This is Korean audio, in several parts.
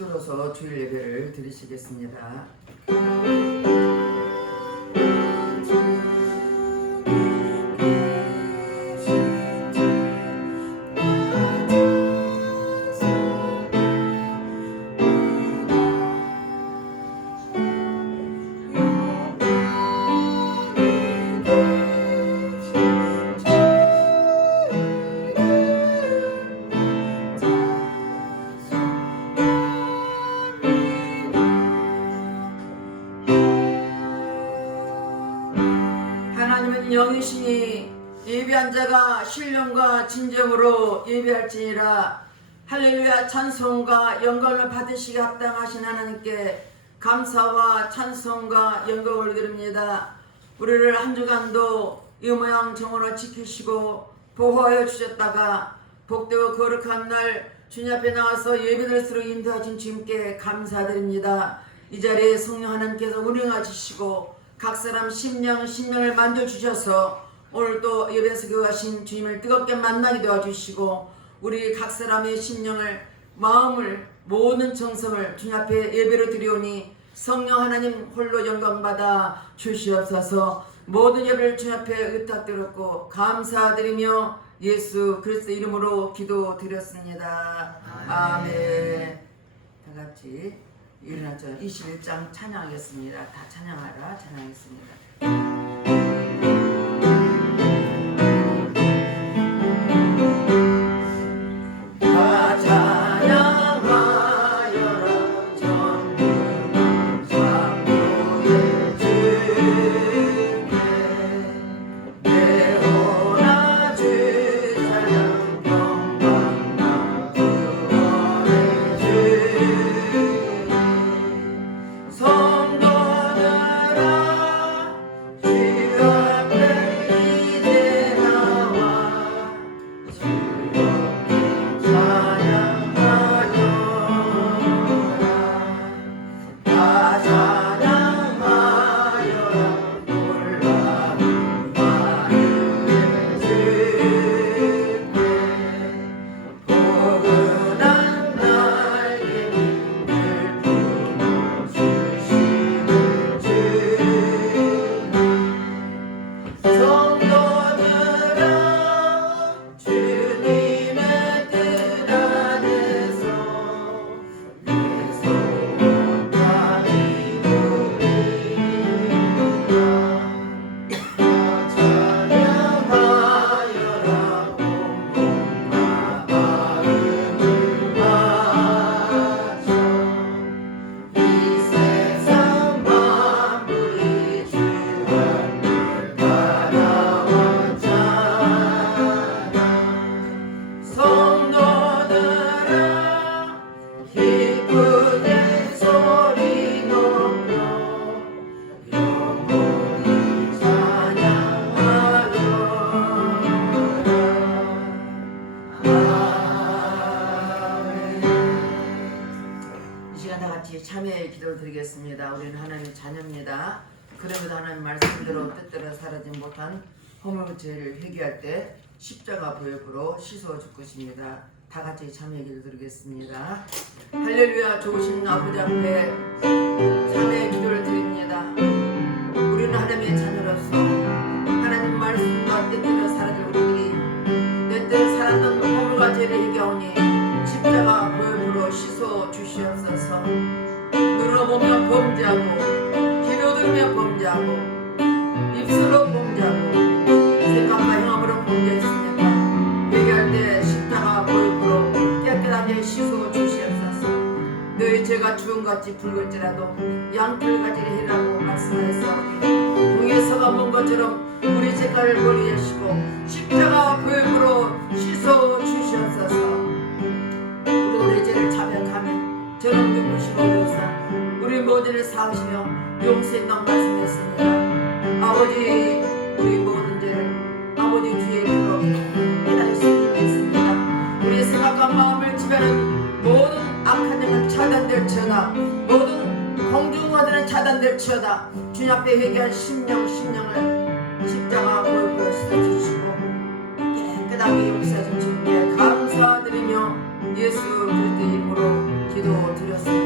붙들어서 주일 예배를 드리시겠습니다. 영이시니 예배한 자가 신령과 진정으로 예배할지니라. 할렐루야. 찬송과 영광을 받으시기 합당하신 하나님께 감사와 찬송과 영광을 드립니다. 우리를 한 주간도 이 모양 정원을 지키시고 보호하여 주셨다가 복되고 거룩한 날 주님 앞에 나와서 예배드릴수록 인도하신 주님께 감사드립니다. 이 자리에 성령 하나님께서 운행하시고 각 사람 심령을 만져주셔서 오늘도 예배에서 교하신 주님을 뜨겁게 만나게 도와주시고 우리 각 사람의 심령을 마음을 모든 정성을 주님 앞에 예배로 드리오니 성령 하나님 홀로 영광받아 주시옵소서. 모든 예배를 주님 앞에 의탁드렸고 감사드리며 예수 그리스도 이름으로 기도드렸습니다. 아멘. 다같이 일어나서 21장 찬양하겠습니다. 다 찬양하라. 찬양하겠습니다. 참회의 기도를 드리겠습니다. 우리는 하나님의 자녀입니다. 그러면서 하나님 말씀대로 뜻대로 살아지 못한 허물의 죄를 회개할 때 십자가 보혈로 씻어 줄 것입니다. 다 같이 참회의 기도 드리겠습니다. 할렐루야. 좋으신 아버지 앞에 참회의 기도를 드립니다. 우리는 하나님의 자녀로서 하나님 말씀과 뜻대로 살아질 우리들이 때때로 살았던 허물과 죄를 회개하오니 십자가 보혈로 씻어 주시옵소서. 눈으로보며 범죄하고 귀로 들으며 범죄하고 입술로 범죄하고 생각과 행함으로 범죄했으니까 회개할 때 십자가 보혈로 깨끗하게 씻어 주시옵소서. 너희 죄가 주홍같이 붉을지라도 양털같이 해라고 말씀하셨사오니 동에서가 본 것처럼 우리 죄가를 멀리 하시고 십자가 보혈로 씻어 주시옵소서. 우리 죄를 자백하면 저는 누구시고 누구사 우리 모두를 사하시며 용서했다고 말씀했습니다. 아버지 우리 모든 죄를 아버지 주의 피로 깨달으시기 바랍니다. 우리의 생각과 마음을 지배하는 모든 악한 영은 차단될지어다. 모든 공중화들은 차단될지어다. 주님 앞에 회개한 심령을 십자가 보혈로 씻어주시고 깨끗하게 용서해 주시기에 감사드리며 예수 그리스도 이름으로 기도드렸습니다.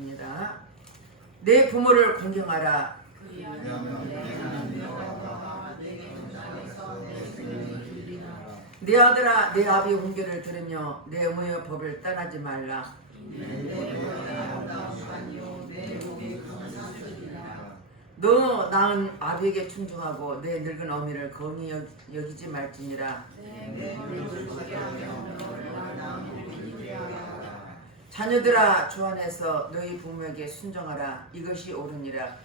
말씀입니다. 내 부모를 공경하라. 내 아들아 내 아비의 훈계를 들으며 내 어머니의 법을 떠나지 말라. 너 낳은 아비에게 충성하고 내 늙은 어미를 거미 여기지 말지니라. 자녀들아 주 안에서 너희 부모에게 순종하라. 이것이 옳으니라.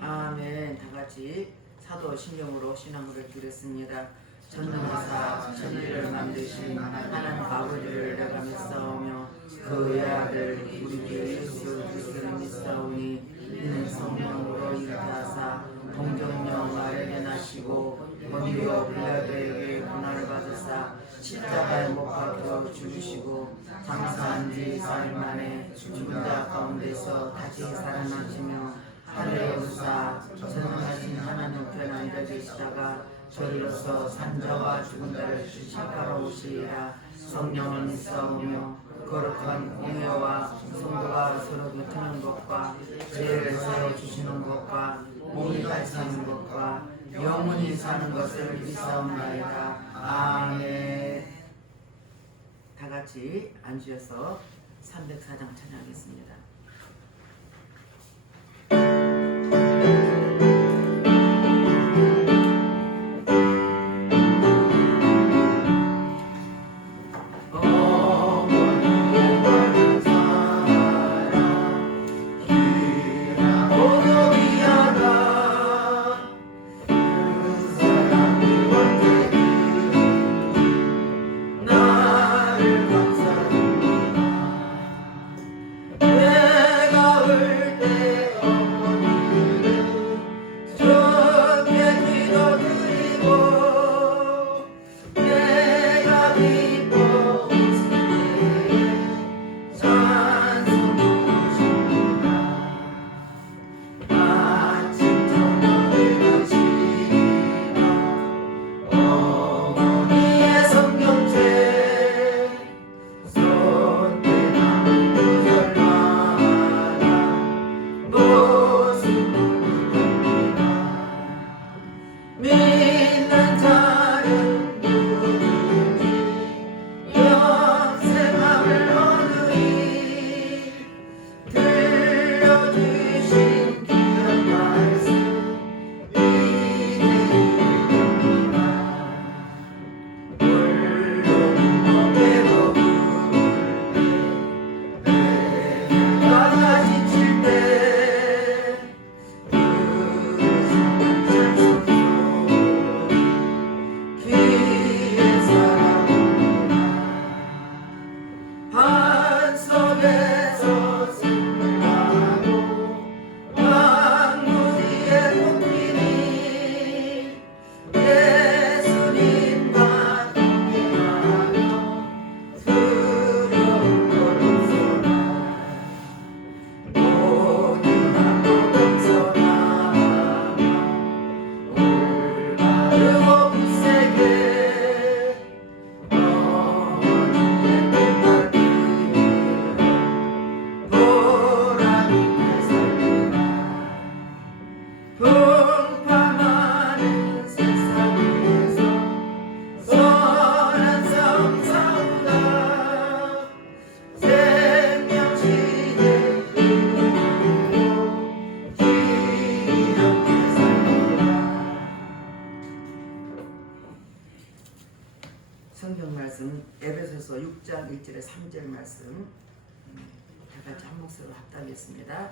아멘. 다같이 사도신경으로 신앙을 드렸습니다. 전능하사 천지를 만드신 하나님 아버지를 내가 믿사오며 그의 아들 우리 주 예수 그리스도를 믿사오니 이는 성령으로 잉태하사 동정녀 마리아에게 나시고 본디오 빌라도에게 고난을 받으사 십자가에 못 박혀 죽으시고 장사한 지 4일 만에 죽은 자 가운데서 다시 살아나시며 하늘에 오르사 전능하신 하나님 우편에 앉아 계시다가 저리로서 산자와 죽은 자를 심판하러 오시리라. 성령을 믿사오며 거룩한 공회와 성도가 서로 교통하는 것과 죄를 사여 주시는 것과 몸이 다시 사는 것과 영원히 사는 것을 믿사옵나이다. 아멘. 다같이 앉으셔서 304장 찬양하겠습니다. 성경 말씀 에베소서 6장 1절에 3절 말씀 다 같이 한 목소리로 합독하겠습니다.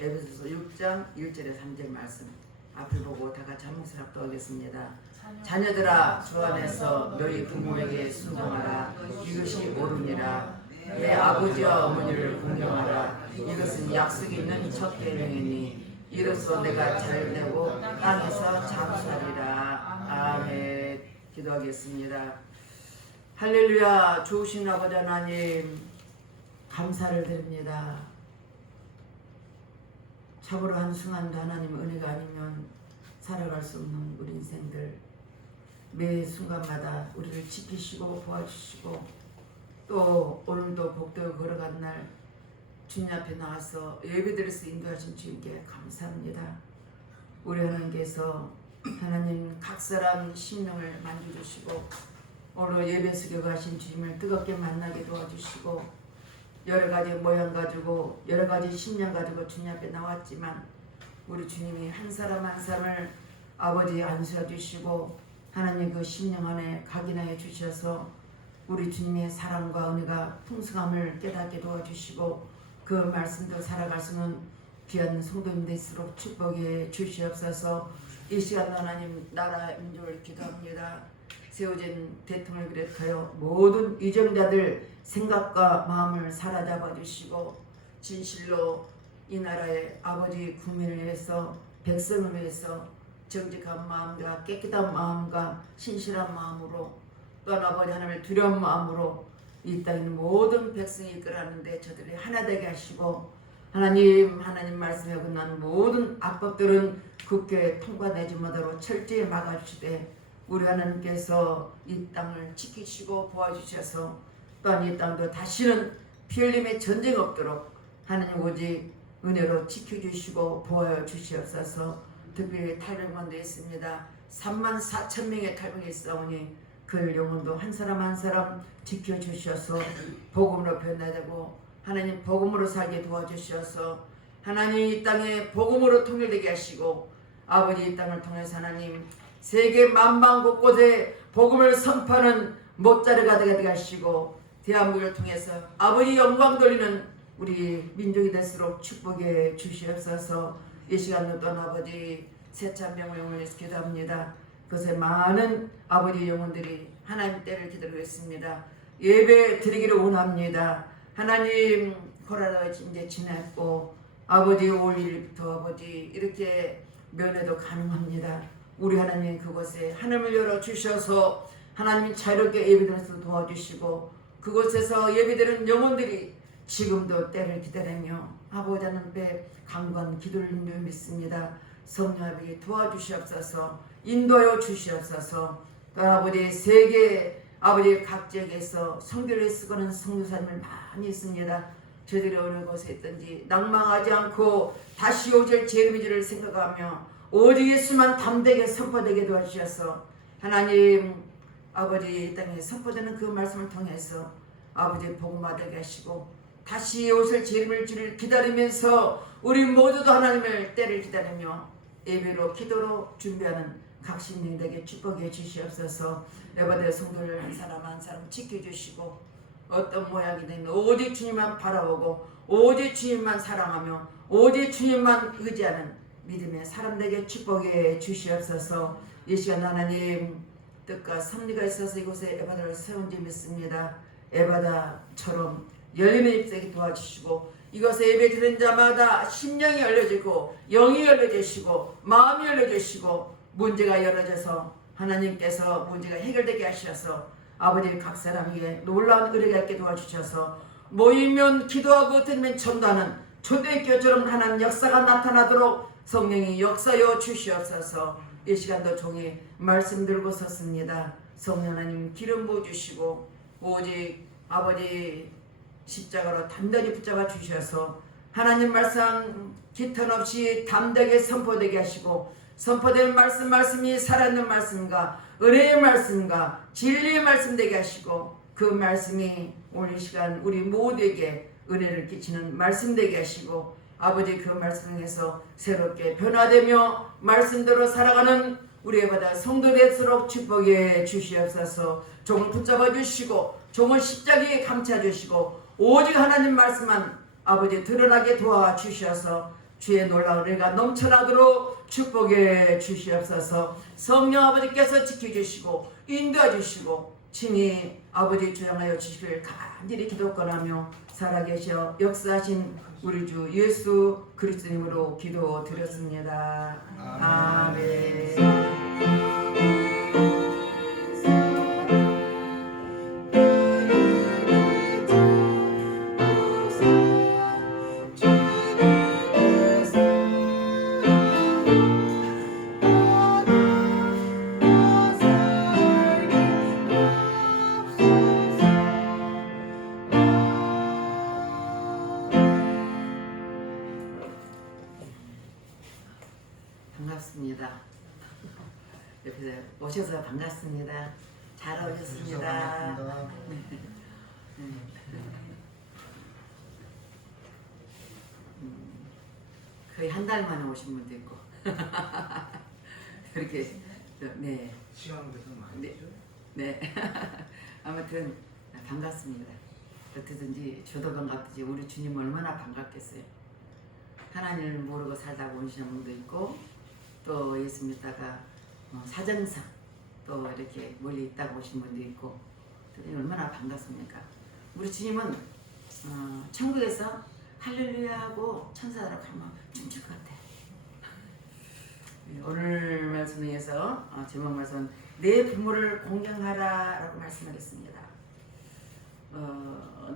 에베소서 6장 1절에 3절 말씀 앞을 보고 다 같이 한 목소리로 합독하겠습니다. 자녀들아 주 안에서 너희 부모에게 순종하라. 이것이 옳으니라. 내 아버지와 어머니를 공경하라. 이것은 약속이 있는 첫 계명이니 이로써 내가 잘되고 땅에서 장수하리라. 아멘. 기도하겠습니다. 할렐루야. 좋으신 아버지 하나님 감사를 드립니다. 참으로 한순간도 하나님 은혜가 아니면 살아갈 수 없는 우리 인생들 매 순간마다 우리를 지키시고 도와주시고 또 오늘도 복되고 걸어간 날 주님 앞에 나와서 예배드려서 인도하신 주님께 감사합니다. 우리 하나님께서 하나님 각 사람 심령을 만져주시고 오늘 예배 수교하신 주님을 뜨겁게 만나게 도와주시고 여러가지 모양 가지고 여러가지 심령 가지고 주님 앞에 나왔지만 우리 주님이 한 사람 한 사람을 아버지 안수해 주시고 하나님 그 심령 안에 각인하여 주셔서 우리 주님의 사랑과 은혜가 풍성함을 깨닫게 도와주시고 그 말씀도 살아갈 수 있는 귀한 성도님 될수록 축복해 주시옵소서. 이 시간 하나님 나라 민족을 기도합니다. 세워진 대통령을 비롯하여 모든 위정자들 생각과 마음을 사로잡아 주시고 진실로 이 나라의 아버지 국민을 위해서 백성을 위해서 정직한 마음과 깨끗한 마음과 신실한 마음으로 또한 아버지 하나님을 두려운 마음으로 이 땅에 있는 모든 백성이 이끌어가는데 저들이 하나 되게 하시고 하나님 말씀에 어긋나는 모든 악법들은 국회에 통과되지 못하도록 철저히 막아주시되 우리 하나님께서 이 땅을 지키시고 도와주셔서 또한 이 땅도 다시는 피 흘림의 전쟁 없도록 하나님 오직 은혜로 지켜주시고 보호주시옵소서. 특별히 탈북만도 있습니다. 34,000명의 탈북이 있사오니 그 영혼도 한 사람 한 사람 지켜주셔서 복음으로 변화되고 하나님 복음으로 살게 도와주셔서 하나님 이 땅에 복음으로 통일되게 하시고 아버지 이 땅을 통해서 하나님 세계 만방 곳곳에 복음을 선포하는 못자르가 되게 하시고 대한민국을 통해서 아버지 영광 돌리는 우리 민족이 될수록 축복해 주시옵소서. 이 시간도 또한 아버지 세찬명을 영원해서 기도합니다. 그것에 많은 아버지 영혼들이 하나님 때를 기다리고 있습니다. 예배 드리기를 원합니다. 하나님 코로나가 이제 지났고 아버지 올 1일부터 아버지 이렇게 면회도 가능합니다. 우리 하나님 그곳에 하늘을 열어주셔서 하나님이 자유롭게 예배드려서 도와주시고 그곳에서 예배드리는 영혼들이 지금도 때를 기다리며 아버지 하나님께 강구한 기도를 믿습니다. 성령 아버지 도와주시옵소서. 인도하여 주시옵소서. 또 아버지 세계 아버지 각 지역에서 성교를 쓰고는 성교사님을 많이 있습니다. 저들이 어느 곳에 있든지 낭망하지 않고 다시 오실 재림이지를 생각하며 오직 예수만 담대하게 선포되게 도와주셔서 하나님 아버지 이 땅에 선포되는 그 말씀을 통해서 아버지 복음화되게 하시고 다시 오실 재림을 주를 기다리면서 우리 모두도 하나님을 때를 기다리며 예배로 기도로 준비하는 각 신령에게 축복해 주시옵소서. 예배대 성도를 한 사람 한 사람 지켜주시고 어떤 모양이든 오직 주님만 바라보고 오직 주님만 사랑하며 오직 주님만 의지하는 믿음의 사람들에게 축복해 주시옵소서. 이 시간 하나님 뜻과 섭리가 있어서 이곳에 에바다를 세운 줄 믿습니다. 에바다처럼 열리는 입술이 도와주시고 이것에 예배 드린 자마다 심령이 열려지고 영이 열려주시고 마음이 열려주시고 문제가 열어져서 하나님께서 문제가 해결되게 하셔서 아버지 각 사람에게 놀라운 은혜가 있게 도와주셔서 모이면 기도하고 들으면 전도하는 초대교회처럼 하나님 역사가 나타나도록 성령이 역사여 주시옵소서. 이 시간도 종이 말씀 들고 섰습니다. 성령 하나님 기름 부어주시고 오직 아버지 십자가로 단단히 붙잡아 주셔서 하나님 말씀 기탄 없이 담대하게 선포되게 하시고 선포된 말씀이 살아있는 말씀과 은혜의 말씀과 진리의 말씀 되게 하시고 그 말씀이 오늘 시간 우리 모두에게 은혜를 끼치는 말씀 되게 하시고 아버지 그 말씀에서 새롭게 변화되며 말씀대로 살아가는 우리의 바다 성도 될수록 축복해 주시옵소서. 종을 붙잡아 주시고 종을 십자가에 감싸 주시고 오직 하나님 말씀만 아버지 드러나게 도와주셔서 주의 놀라운 은혜가 넘쳐나도록 축복해 주시옵소서. 성령 아버지께서 지켜주시고 인도해 주시고 친히 아버지 주장하여 주시길 간절히 기도권하며 살아계셔 역사하신 우리 주 예수 그리스도님으로 기도드렸습니다. 아멘. 오셔서 반갑습니다. 잘 오셨습니다. 반갑습니다. 거의 한 달 만에 오신 분도 있고 그렇게 네. 시간 돼서 많이 네. 죠 네. 아무튼 반갑습니다. 어떻든지 저도 반갑듯이 우리 주님 얼마나 반갑겠어요. 하나님을 모르고 살다가 오신 분도 있고 또 예수 믿다가 사정상 또 이렇게 멀리 있다가 오신 분도 있고 얼마나 반갑습니까. 우리 주님은 천국에서 할렐루야 하고 천사들하고 가면 춤출 것 같아. 오늘 말씀에서 제목 말씀 내 부모를 공경하라 라고 말씀하겠습니다.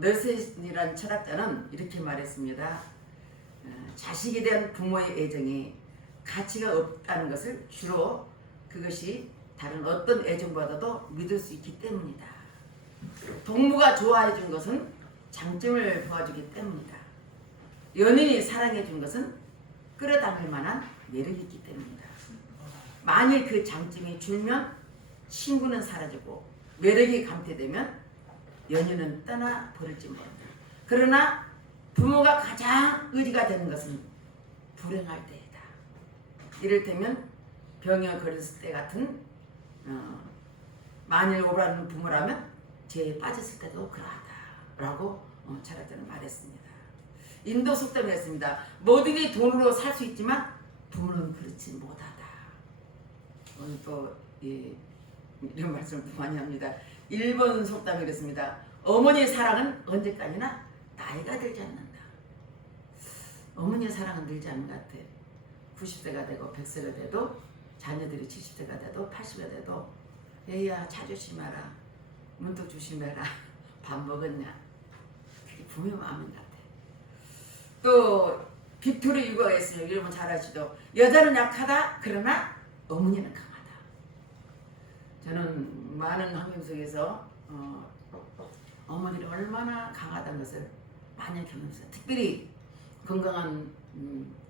널센이란 철학자는 이렇게 말했습니다. 자식에 대한 부모의 애정이 가치가 없다는 것을 주로 그것이 다른 어떤 애정보다도 믿을 수 있기 때문이다. 동무가 좋아해 준 것은 장점을 보아주기 때문이다. 연인이 사랑해 준 것은 끌어당길 만한 매력이 있기 때문이다. 만일 그 장점이 줄면 친구는 사라지고 매력이 감퇴되면 연인은 떠나 버릴지 모른다. 그러나 부모가 가장 의지가 되는 것은 불행할 때이다. 이를테면 병에 걸렸을 때 같은 만일 오라는 부모라면 죄에 빠졌을 때도 그러하다라고 철학자는 말했습니다. 인도 속담이 있습니다. 뭐든지 돈으로 살 수 있지만 부모는 그렇지 못하다. 오늘 또 이런 말씀을 많이 합니다. 일본 속담이 그렇습니다. 어머니의 사랑은 언제까지나 나이가 들지 않는다. 어머니의 사랑은 늘지 않는 것 같아. 90세가 되고 100세가 돼도 자녀들이 70세가 돼도 80세가 돼도 애야 차 조심하라. 문득 조심해라. 밥 먹었냐. 그게 부모 마음인 것 같아. 또 빅토리 유가가 있으면 여러분 잘 아시죠. 여자는 약하다. 그러나 어머니는 강하다. 저는 많은 환경 속에서 어머니를 얼마나 강하다는 것을 많이 경험했어요. 특별히 건강한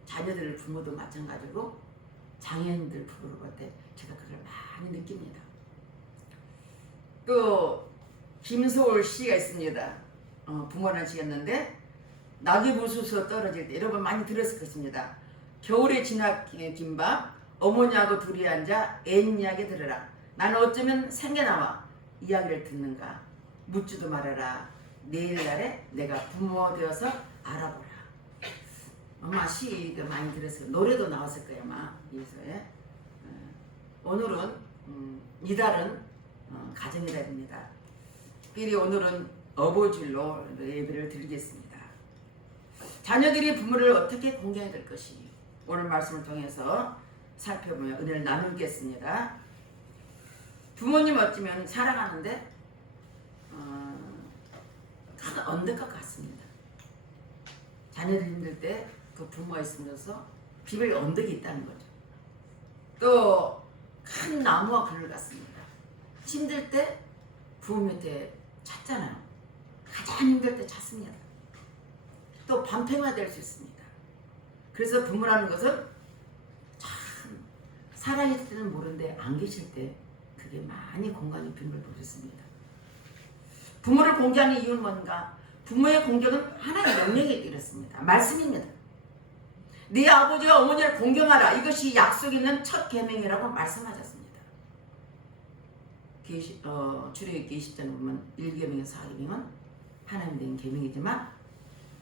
자녀들 부모도 마찬가지고 장애인들 부모를 볼 때 제가 그걸 많이 느낍니다. 또 김소월 씨가 있습니다. 부모라는 시였는데 낙이 부수서 떨어질 때 여러분 많이 들었을 것입니다. 겨울에 지나긴 밤 어머니하고 둘이 앉아 애인 이야기 들으라. 나는 어쩌면 생겨나와 이야기를 듣는가. 묻지도 말아라. 내일날에 내가 부모 되어서 알아보라. 아마 시가 많이 들었어요. 노래도 나왔을 거예요. 아마 이서에. 오늘은 이달은 가정의 달입니다. 특별히 오늘은 어버이주일로 예배를 드리겠습니다. 자녀들이 부모를 어떻게 공경해야 될 것이 오늘 말씀을 통해서 살펴보며 은혜를 나누겠습니다. 부모님 어쩌면 사랑하는데 큰 언덕과 같습니다. 자녀들 힘들 때 그 부모가 있으면서 비빌 언덕이 있다는 거죠. 또 큰 나무와 그늘 같습니다. 힘들 때 부모 밑에 찾잖아요. 가장 힘들 때 찾습니다. 또 반평화 될 수 있습니다. 그래서 부모라는 것은 참 살아있을 때는 모르는데 안 계실 때 그게 많이 공간이 빈을 보였습니다. 부모를 공경하는 이유는 뭔가? 부모의 공경은 하나의 명령에 이르렀습니다. 말씀입니다. 네 아버지와 어머니를 공경하라. 이것이 약속 있는 첫 계명이라고 말씀하셨습니다. 출애굽기 20장에 보면 1계명과 4계명은 하나님 된 계명이지만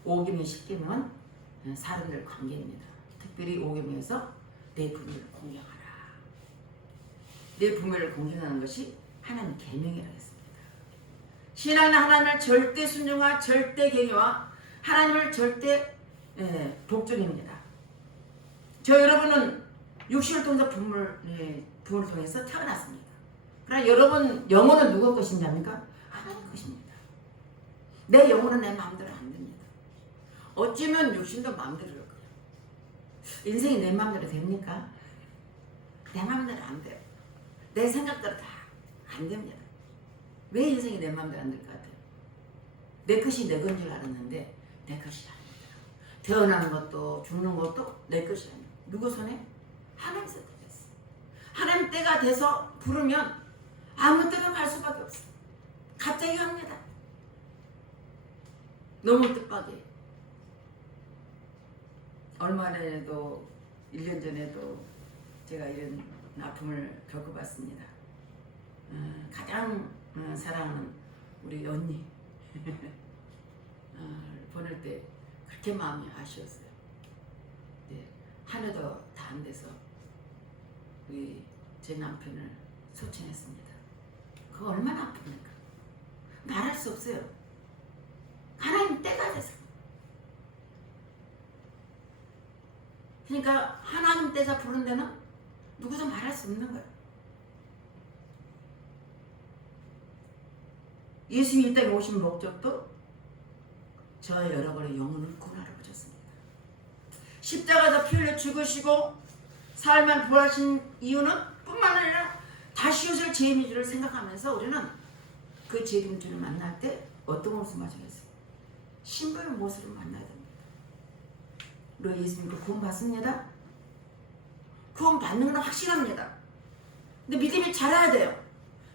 5계명, 10계명은 사람들 관계입니다. 특별히 5계명에서 내 부모를 공경하라. 내 부모를 공경하는 것이 하나님 계명이라고 했습니다. 신앙은 하나님을 절대 순종과 절대 경외와 하나님을 절대 복종입니다. 저 여러분은 육신을 통해서 부모를 통해서 태어났습니다. 그러나 여러분 영혼은 누구 것이냐니까? 하나님 것입니다. 내 영혼은 내 마음대로 안 됩니다. 어쩌면 육신도 마음대로 할 거예요. 인생이 내 마음대로 됩니까? 내 마음대로 안 돼요. 내 생각대로 다 안 됩니다. 왜 인생이 내 마음대로 안 될 것 같아요? 내 것이 내 건 줄 알았는데 내 것이 아닙니다. 태어나는 것도 죽는 것도 내 것이 아닙니다. 누구 손에? 하나님 손에 있어요. 하나님 때가 돼서 부르면 아무 때나 갈 수밖에 없어. 갑자기 갑니다. 너무 뜻밖이에요. 얼마 전에도 1년 전에도 제가 이런 아픔을 겪어봤습니다. 가장 사랑하는 우리 언니 보낼 때 그렇게 마음이 아쉬웠어요. 네, 한 해도 다 안 돼서 우리 제 남편을 소천했습니다. 그거 얼마나 아픕니까? 말할 수 없어요. 하나님 때가 돼서. 그러니까 하나님 때가 부른 데는 누구도 말할 수 없는 거예요. 예수님이 이 땅에 오신 목적도 저와 여러분의 영혼을 구원하러 오셨습니다. 십자가에서 피 흘려 죽으시고 삶을 부활하신 이유는 뿐만 아니라 다시 오실 재림주를 생각하면서 우리는 그 재림주를 만날 때 어떤 모습을 맞이했어요? 신부의 모습을 만나야 됩니다. 우리 예수님도 구원 받습니다. 구원 받는 건 확실합니다. 근데 믿음이 자라야 돼요.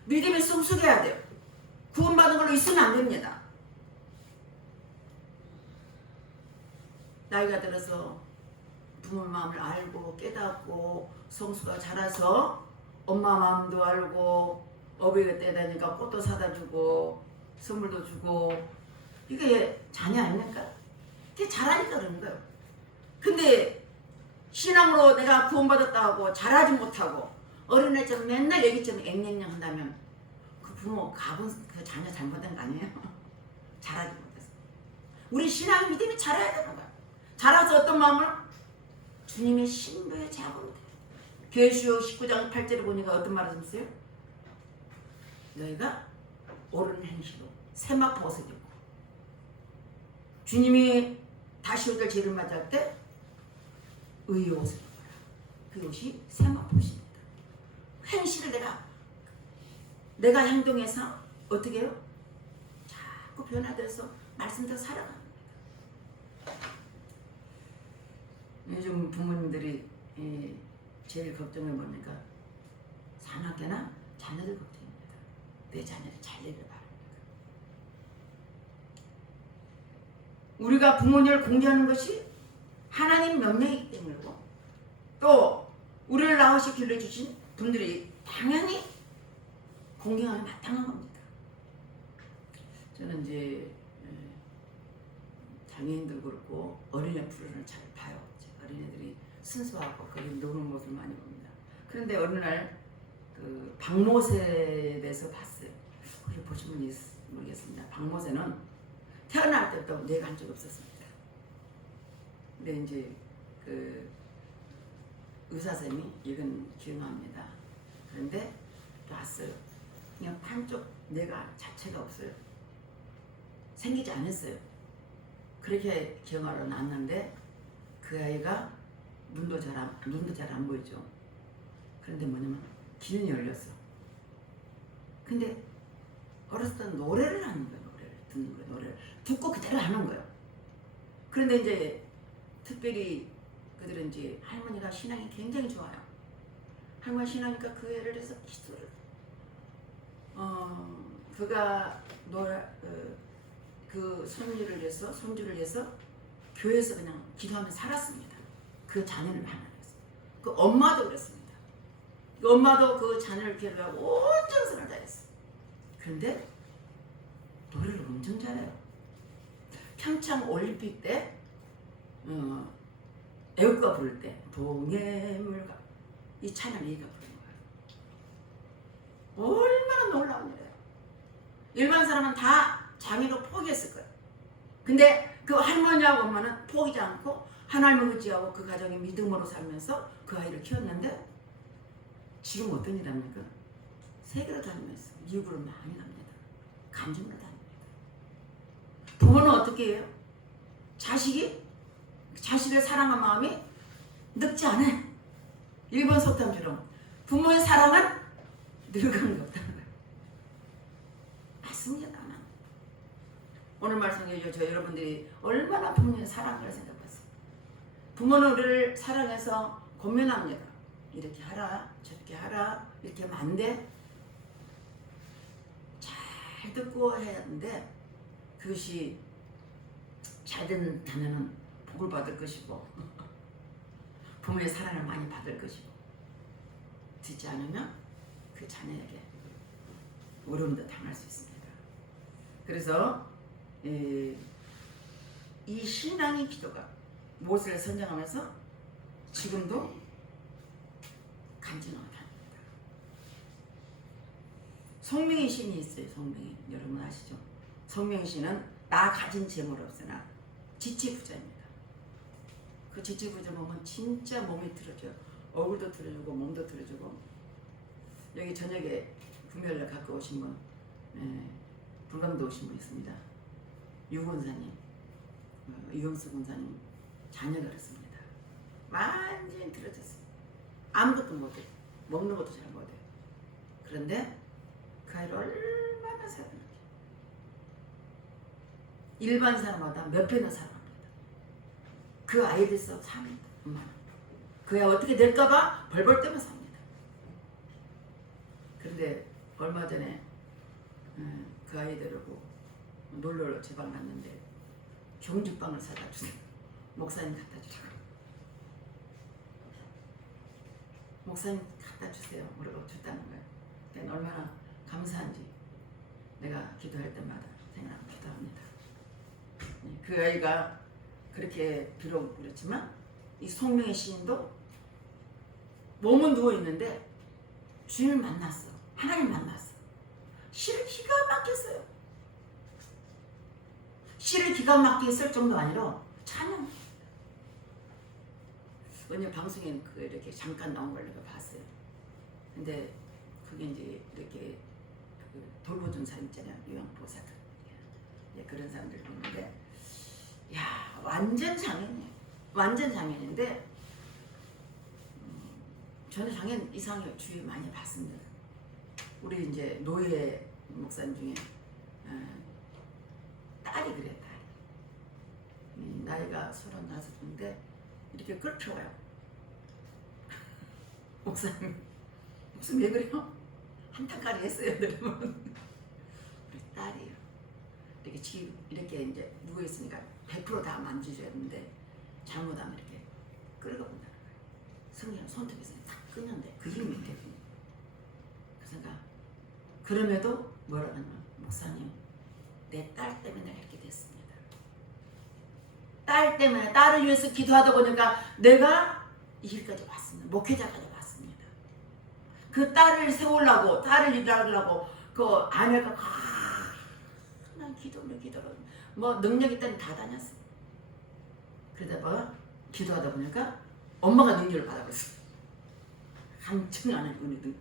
믿음이 성숙해야 돼요. 구원 받은 걸로 있으면 안 됩니다. 나이가 들어서 부모 마음을 알고 깨닫고 성수가 자라서 엄마 마음도 알고 어버이가 때 되니까 꽃도 사다 주고 선물도 주고 이게 자녀 아닙니까? 그게 자라니까 그러는 거예요. 근데 신앙으로 내가 구원받았다고 잘하지 못하고 어린애처럼 맨날 얘기처럼 앵앵앵 한다면 그 부모 가본 그 자녀 잘못된 거 아니에요? 잘하지 못해서. 우리 신앙 믿음이 자라야 되는 거야. 자라서 어떤 마음을? 주님의 신부의 자고로 돼. 계시록 19장 8절에 보니까 어떤 말을 했어요? 너희가 옳은 행실로 세마포 옷을 입고 주님이 다시 오실 재를 맞이할 때 의의 옷을 입어라. 그 옷이 세마포 옷입니다. 행실을 내가 행동해서 어떻게 해요? 자꾸 변화돼서 말씀대로 살아갑니다. 요즘 부모님들이 제일 걱정해 보니까 사납게나 자녀들 걱정입니다. 내 자녀를 잘 되길 바랍니다. 우리가 부모님을 공개하는 것이 하나님 명령이기 때문이고 또 우리를 낳으시 길러주신 분들이 당연히 공경하기 마땅한 겁니다. 저는 이제 장애인들 그렇고 어린애 프로를 잘 봐요. 어린애들이 순수하고 거기 노는 모습을 많이 봅니다. 그런데 어느 날 그 박모세에 대해서 봤어요. 그걸 보신 분이 모르겠습니다. 박모세는 태어날 때부터 뇌가 한 적이 없었습니다. 근데 이제 그 의사쌤이 이건 기억합니다. 그런데 놨어요. 그냥 한쪽 뇌가 자체가 없어요. 생기지 않았어요. 그렇게 기형아로 낳았는데 그 아이가 눈도 잘 안 보이죠. 그런데 뭐냐면 귀는 열렸어. 근데 어렸을 때 노래를 하는 거예요. 노래를 듣는 거예요. 노래를 듣고 그대로 하는 거예요. 그런데 이제 특별히 그들은 이제 할머니가 신앙이 굉장히 좋아요. 할머니 신앙이니까 그 애를 해서 기도를 그가 그 손주를 위해서 교회에서 그냥 기도하며 살았습니다. 그 자녀를 하나 위해서. 그 엄마도 그랬습니다. 그 엄마도 그 자녀를 기르려고 온 정성을 다했어요. 그런데 노래를 엄청 잘해요. 평창 올림픽 때 애국가 부를 때 동해물가 이 찬양을 얘가 부르는 거예요. 얼마나 놀라운 일이에요. 일반 사람은 다 장애로 포기했을 거예요. 근데 그 할머니하고 엄마는 포기하지 않고 하나님을 의지하고 그 가정의 믿음으로 살면서 그 아이를 키웠는데 지금 어떤 일 합니까? 세계로 다니면서 미국으로 많이 갑니다. 간증으로 다닙니다. 부모는 어떻게 해요? 자식을 사랑한 마음이 늙지 않아요. 일본 속담처럼 부모의 사랑은 늙은 게 없다는 거예요. 맞습니다. 오늘 말씀해 저 여러분들이 얼마나 부모님의 사랑을 생각했어요. 부모는 우리를 사랑해서 권면합니다. 이렇게 하라 저렇게 하라 이렇게 하면 안 돼. 잘 듣고 해야 하는데 그것이 잘 듣는다면 복을 받을 것이고 부모의 사랑을 많이 받을 것이고 듣지 않으면 그 자녀에게 어려움도 당할 수 있습니다. 그래서 이 신앙의 기도가 모세를 선정하면서 지금도 간증하고 다닙니다. 성명의 신이 있어요. 성명이 여러분 아시죠? 성명의 신은 나 가진 재물 없으나 지체부자입니다. 그 지체부자 보면 진짜 몸이 틀어져요. 얼굴도 틀어주고 몸도 틀어주고. 여기 저녁에 구멸로 갖고 오신 분, 불광도 오신 분 있습니다. 유 권사님, 이영수 권사님 자녀가 그렇습니다. 완전히 틀어졌어요. 아무것도 못해. 먹는 것도 잘 못해. 그런데 그 아이를 얼마나 사랑하게. 일반 사람보다 몇 배나 사랑합니다. 그 아이들서 삽니다. 엄마는. 그 애 어떻게 될까봐 벌벌 떨며 삽니다. 그런데 얼마 전에 그 아이 데리고 놀러 제 방 갔는데 경주빵을 사다 주세요. 목사님 갖다 주라고. 목사님 갖다 주세요. 그러고 줬다는 거예요. 그러니까 얼마나 감사한지 내가 기도할 때마다 생각하고 기도합니다. 그 아이가 그렇게 비록 그렇지만 이 성령의 시인도 몸은 누워있는데 주님을 만났어. 하나님 만났어. 실을 기가 막혔어요. 실을 기가 막히게 쓸 정도 아니라 찬양. 언제 방송에 그 이렇게 잠깐 나온 걸 내가 봤어요. 근데 그게 이제 이렇게 그 돌보준 사람 있잖아요. 요양보살들. 예, 그런 사람들 보는데 야 완전 장인이에요. 완전 장인인데 저는 장인 이상의 주위 많이 봤습니다. 우리 이제 노예 목사님 중에 딸이 그래 딸이 나이가 35인데 이렇게 끌쳐와요. 목사님 무슨 왜 그래요? 한탄까지 했어요. 그러면 우리 딸이에요. 이렇게 집 이렇게 이제 누워 있으니까 100% 다 만져줘야 하는데 잘못하면 이렇게 끌고 본다는 거예요. 성령 손톱에서 탁 끊는데 그 힘이 있대. 그래서 그럼에도 뭐라고 하냐면 목사님 내 딸 때문에 이렇게 됐습니다. 딸 때문에 딸을 위해서 기도하다 보니까 내가 이 길까지 왔습니다. 목회자까지 왔습니다. 그 딸을 세우려고 딸을 일하려고 그 아내가 난 기도를 뭐 능력 있다니 다 다녔어요. 그러다가 기도하다 보니까 엄마가 능력을 받아봤어요. 한층 안에 은혜도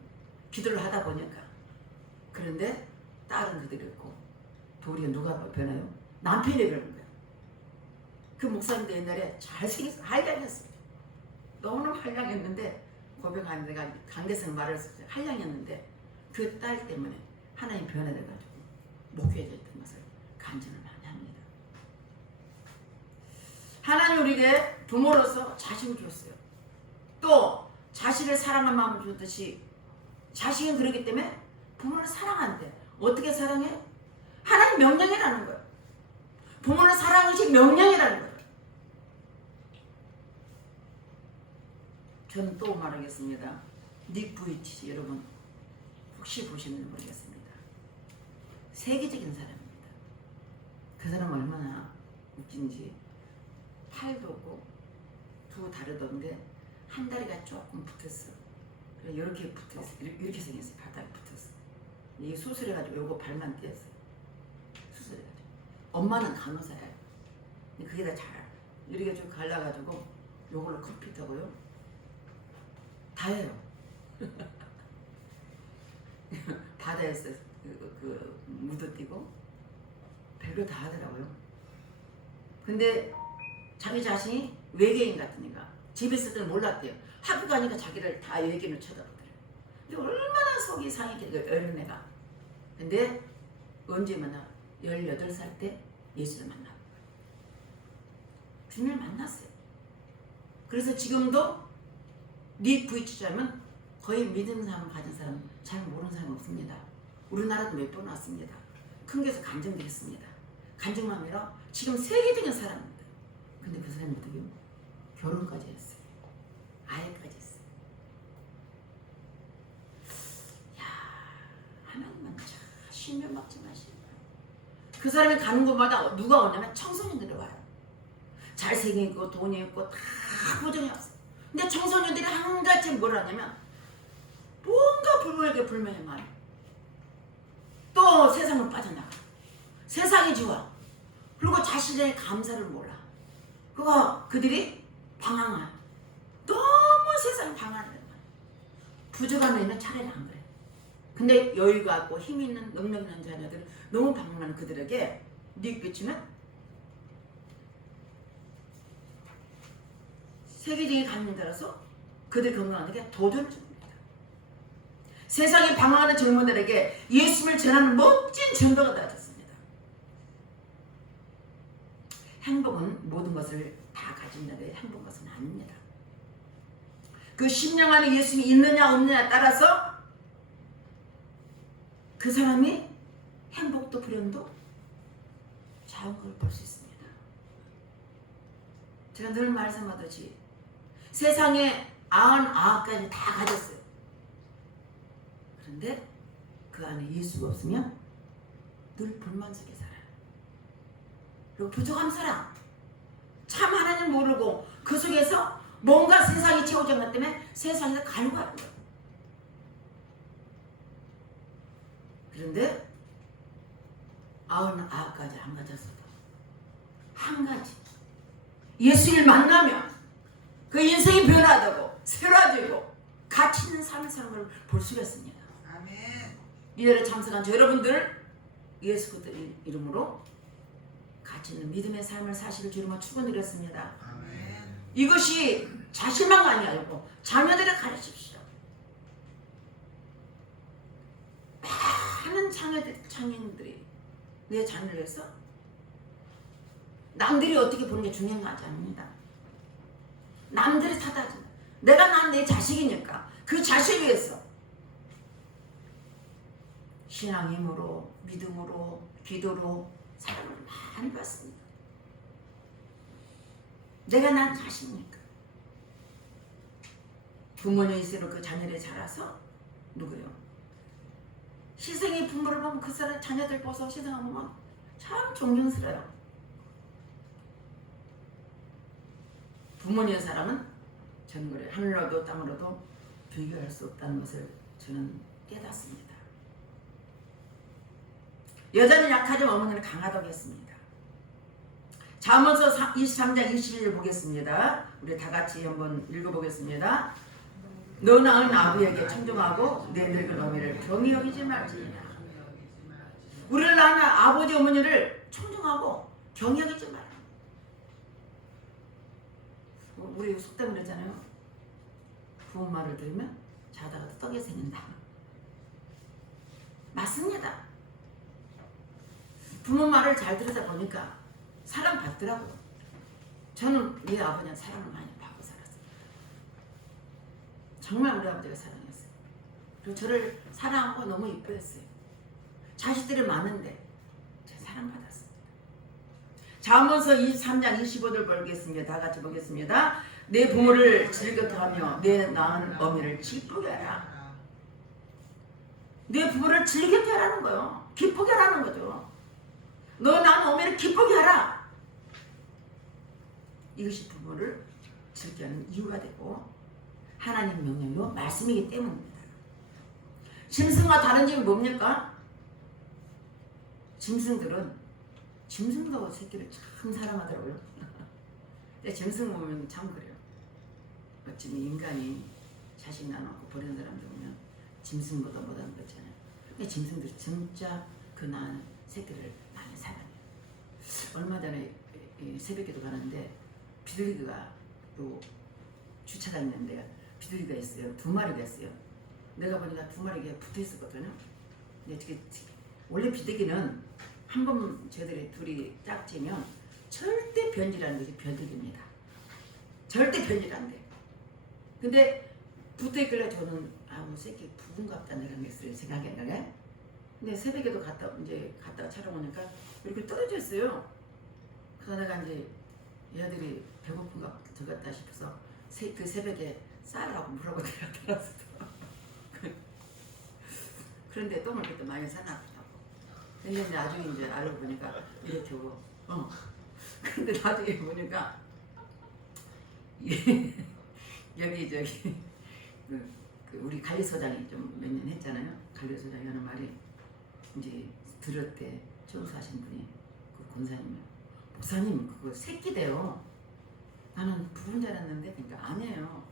기도를 하다 보니까. 그런데 딸은 그대로 있고 도리어 누가 변해요? 남편이 변한 거야. 그 목사님도 옛날에 잘생겼어. 한량했어요. 너무너무 한량했는데 고백하는 데가 강대성 말을 했어요. 한량했는데 그 딸 때문에 하나님 변화돼가지고 목회자였던 것을 간증을 많이 합니다. 하나님 우리에게 부모로서 자식을 줬어요. 또 자식을 사랑하는 마음을 줬듯이 자식은 그러기 때문에 부모를 사랑한대. 어떻게 사랑해? 하나님 명령이라는 거예요. 부모를 사랑하는 것이 명령이라는 거예요. 저는 또 말하겠습니다. 닉 부이치 여러분 혹시 보셨는지 모르겠습니다. 세계적인 사람입니다. 그 사람 얼마나 웃긴지 팔도 없고 두 다리도 없는데 한 다리가 조금 붙었어. 그래 이렇게 붙었어. 이렇게 생겼어요. 바닥에 붙었어. 이게 수술해가지고 요거 발만 떼었어요. 수술해가지고. 엄마는 간호사예요. 그게 다 잘 이렇게 좀 갈라가지고 요걸로 컴퓨터고요. 다 해요. 바다에서 그 무도 뛰고 별로 다 하더라고요. 근데 자기 자신이 외계인 같으니까 집에 있을 때는 몰랐대요. 학교 가니까 자기를 다 외계인을 쳐다보더래요. 근데 얼마나 속이 상했길래 어린 애가. 근데 언제 만나? 18살 때 예수를 만나고 주님을 만났어요. 그래서 지금도 닉 부이치자면 거의 믿음 사람 가진 사람 잘 모르는 사람 없습니다. 우리나라도 몇 번 왔습니다. 큰 교에서 간증되겠습니다. 간증만이라 지금 세계적인 사람입니다. 근데 그 사람이 어떻게 결혼까지 했어요. 아이까지 했어요. 야, 하나님만 참 신명받지 마시고. 그 사람이 가는 곳마다 누가 오냐면 청소년들이 와요. 잘생기고 돈이 있고 다 보정이 없어요. 근데 청소년들이 한 가지 뭘 하냐면 뭔가 불명예게 불명예 많아요. 또 세상을 빠져나가. 세상이 좋아. 그리고 자신의 감사를 몰라. 그들이 방황해. 너무 세상에 방황하는 거야. 부족한 애는 차라리 안 그래. 근데 여유가 있고 힘 있는 능력 있는 자녀들 너무 방황하는 그들에게 닉 비치는 세계적인 관념에 따라서 그들 건강하게 도전을 줍니다. 세상에 방황하는 젊은들에게 예수를 전하는 멋진 전도가 되어졌습니다. 행복은 모든 것을 다 가진다는 행복한 것은 아닙니다. 그 심령 안에 예수님이 있느냐 없느냐에 따라서 그 사람이 행복도 불행도 자유를 볼 수 있습니다. 제가 늘 말씀하듯이 세상에 99가지 다 가졌어요. 그런데 그 안에 예수가 없으면 늘 불만 속에 살아요. 그리고 부족한 사람, 참 하나님 모르고 그 속에서 뭔가 세상이 채워진 것 때문에 세상에서 가려가는 거예요. 그런데 99가지 안 가졌어도 한 가지 예수를 만나면 그 인생이 변화되고 새로워지고 가치 있는 삶을 사는 걸 볼 수가 있습니다. 아멘. 이 자리에 참석한 저 여러분들 예수 그리스도 이름으로 가치 있는 믿음의 삶을 사실 주님을 축원드렸습니다. 아멘. 이것이 자신만이 아니고 자녀들을 가르치십시오. 많은 창인들이 내 자녀를 위해서 남들이 어떻게 보는 게 중요한 거 아닙니다. 남들이 사다지. 내가 난 내 자식이니까 그 자식을 위해서 신앙 힘으로 믿음으로 기도로 사랑을 많이 받습니다. 내가 난 자식이니까. 부모님 있으로 그 자녀를 자라서 누구요? 시생이 부모를 보면 그 사람 자녀들 보서 시생하면 참 존경스러워요. 부모님의 사람은 저는 그래 하늘로도 땅으로도 비교할 수 없다는 것을 저는 깨닫습니다. 여자는 약하지만 어머니는 강하다고 했습니다. 잠언서 23장 21절 보겠습니다. 우리 다 같이 한번 읽어보겠습니다. 너 낳은 아버지에게 청정하고 내 늙은 어미를 병이 여기지 말지니라. 우리를 낳은 아버지 어머니를 청정하고 병이 여기지 말라. 우리 속담 그랬잖아요. 부모 말을 들으면 자다가 떡이 생긴다. 맞습니다. 부모 말을 잘 들으다 보니까 사랑받더라고요. 저는 우리 아버지한테 사랑을 많이 받고 살았어요. 정말 우리 아버지가 사랑했어요. 그리고 저를 사랑하고 너무 이뻐했어요. 자식들이 많은데 제가 사랑받았습니다. 잠언서 23장 25절 보겠습니다. 다 같이 보겠습니다. 내 부모를 즐겁게하며 내 낳은 어미를 기쁘게 하라. 내 부모를 즐겁게 하라는 거예요. 기쁘게 하라는 거죠. 너 낳은 어미를 기쁘게 하라. 이것이 부모를 즐겁게 하는 이유가 되고 하나님 명령이요 말씀이기 때문입니다. 짐승과 다른 점이 뭡니까? 짐승도 새끼를 참 사랑하더라고요. 근데 짐승 보면 참 그래요. 어쩌면 인간이 자식 나눠놓고 버리는 사람들 보면 짐승보다 못하는 거 있잖아요. 근데 짐승들이 진짜 그 낳은 새끼를 많이 사랑해요. 얼마 전에 새벽에도 가는데 비둘기가 또 주차장 있는데 비둘기가 있어요. 2마리가 있어요. 내가 보니까 2마리가 붙어 있었거든요. 근데 원래 비둘기는 한 번 저들이 둘이 짝지면 절대 변질하는 것이 비둘기입니다. 절대 변질 안 돼. 근데 붙어있길래 저는 뭐 새끼 부은 것 같다 내가 그랬어요 생각했는데. 근데 새벽에도 갔다가 촬영 오니까 이렇게 떨어져 있어요. 그래서 내가 이제 얘들이 배고픈가 저같다 싶어서 그 새벽에 쌀하고 물하고 내가 따라서 그런데 똥을 그때 많이 사나 보다고. 근데 나중에 이제 알고 보니까 이렇게 오고 근데 나중에 보니까 여기 그 우리 관리소장이 좀 몇 년 했잖아요. 관리소장이 하는 말이 이제 들었대 청소하신 분이 그 권사님이 목사님 그거 새끼대요. 나는 부른 줄 알았는데 그러니까 아니에요.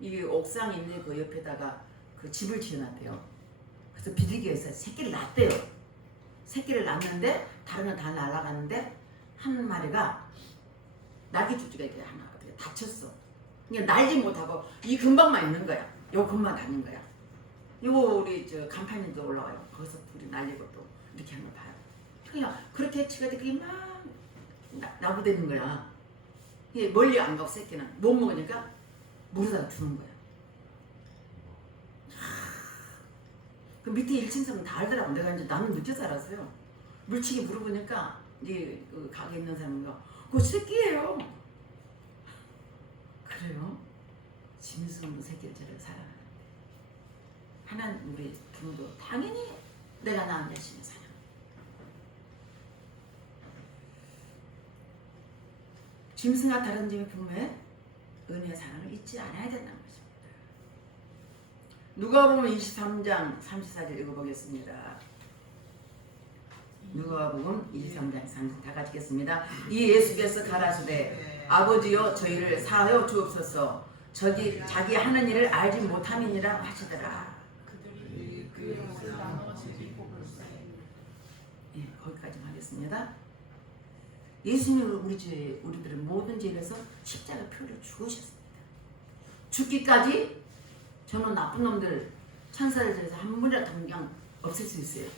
이 옥상 있는 그 옆에다가 그 집을 지어놨대요. 그래서 비둘기에서 새끼를 낳았대요. 새끼를 낳았는데 다른 건 다 날아갔는데 한 마리가 날개줄기가 이렇게 하나 어떻게 다쳤어. 그냥 날지 못하고 이 근방만 있는 거야. 요 근방 다닌 거야. 요 우리 저 간판님도 올라와요. 거기서 둘이 날리고 또 이렇게 하는 걸 봐요. 그냥 그렇게 치가 그게 막 나부대는 거야. 이게 멀리 안 가고 새끼는 못 먹으니까 물에다가 주는 거야. 그 밑에 1층 사람 다 알더라고. 내가 이제 나는 늦게서 알았어요. 물치기 물어보니까 이제 그 가게 있는 사람이가 그거 새끼예요. 그래요? 짐승도 새끼를 저렇게 사랑하는데 하나님 우리 부모도 당연히 내가 낳은 자신을 사랑. 짐승과 다른 점이 부모의 은혜의 사랑을 잊지 않아야 된다는 것입니다. 누가복음 23장 34절 읽어보겠습니다. 누가복음 23장 30절 다 같이 읽겠습니다. 이 예수께서 가라사대 아버지여 저희를 사하여 주옵소서 자기 하는 일을 알지 못함이니라 하시더라. 예, 거기까지 하겠습니다. 예수님은 우리들의 모든 죄에서 십자가 표를 죽으셨습니다. 죽기까지 저는 나쁜 놈들 천사를 대해서 한 번이라도 그냥 없앨 수 있어요.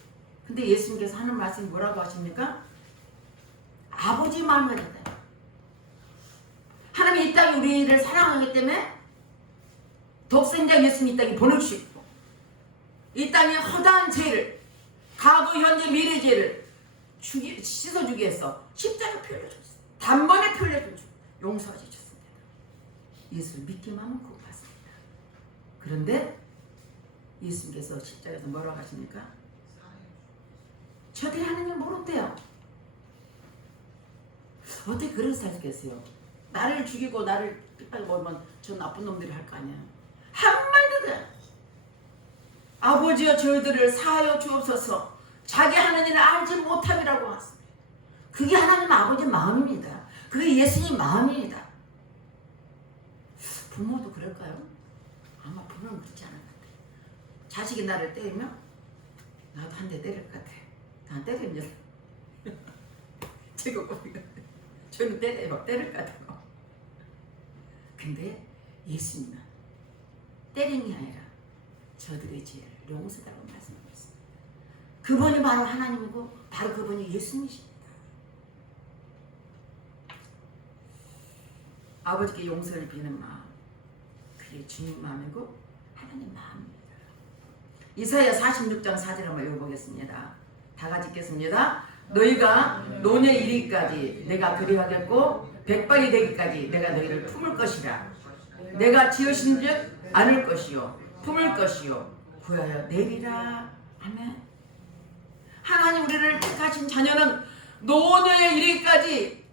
근데 예수님께서 하는 말씀이 뭐라고 하십니까? 아버지 마음을 가졌다. 하나님이 이 땅에 우리를 사랑하기 때문에 독생자 예수님 이 땅에 보내주시고 이 땅에 허다한 죄를 과거 현재 미래 죄를 씻어주기 위해서 십자가 피 흘려줬어요. 단번에 피 흘려주고 용서해 주셨습니다. 예수를 믿기만 하면 구원 받습니다. 그런데 예수님께서 십자가에서 뭐라고 하십니까? 저들이 하는 일 모른대요. 어떻게 그런 사람이겠어요? 나를 죽이고 나를 핍박해 먹으면 저 나쁜 놈들이 할 거 아니에요. 한마디도 돼. 아버지여 저희들을 사하여 주옵소서 자기 하는 일을 알지 못함이라고 하십니다. 그게 하나님 아버지 마음입니다. 그게 예수님 마음입니다. 부모도 그럴까요? 아마 부모는 그렇지 않을 것 같아요. 자식이 나를 때리면 나도 한 대 때릴 것 같아요. 나 때리면 제가 보니까 저는 때릴 것 같아요. 근데 예수님은 때린 게 아니라 저들의 죄를 용서달라고 말씀하고 있습니다. 그분이 바로 하나님이고 바로 그분이 예수님이십니다. 아버지께 용서를 비는 마음 그게 주님 마음이고 하나님 마음입니다. 이사야 46장 4절 한번 읽어보겠습니다. 다 같이 읽겠습니다. 너희가 노년에 이르기까지 내가 그리하겠고 백발이 되기까지 내가 너희를 품을 것이라. 내가 지으신즉 안을 것이요 품을 것이요 구하여 내리라. 아멘. 하나님 우리를 택하신 자녀는 노년에 이르기까지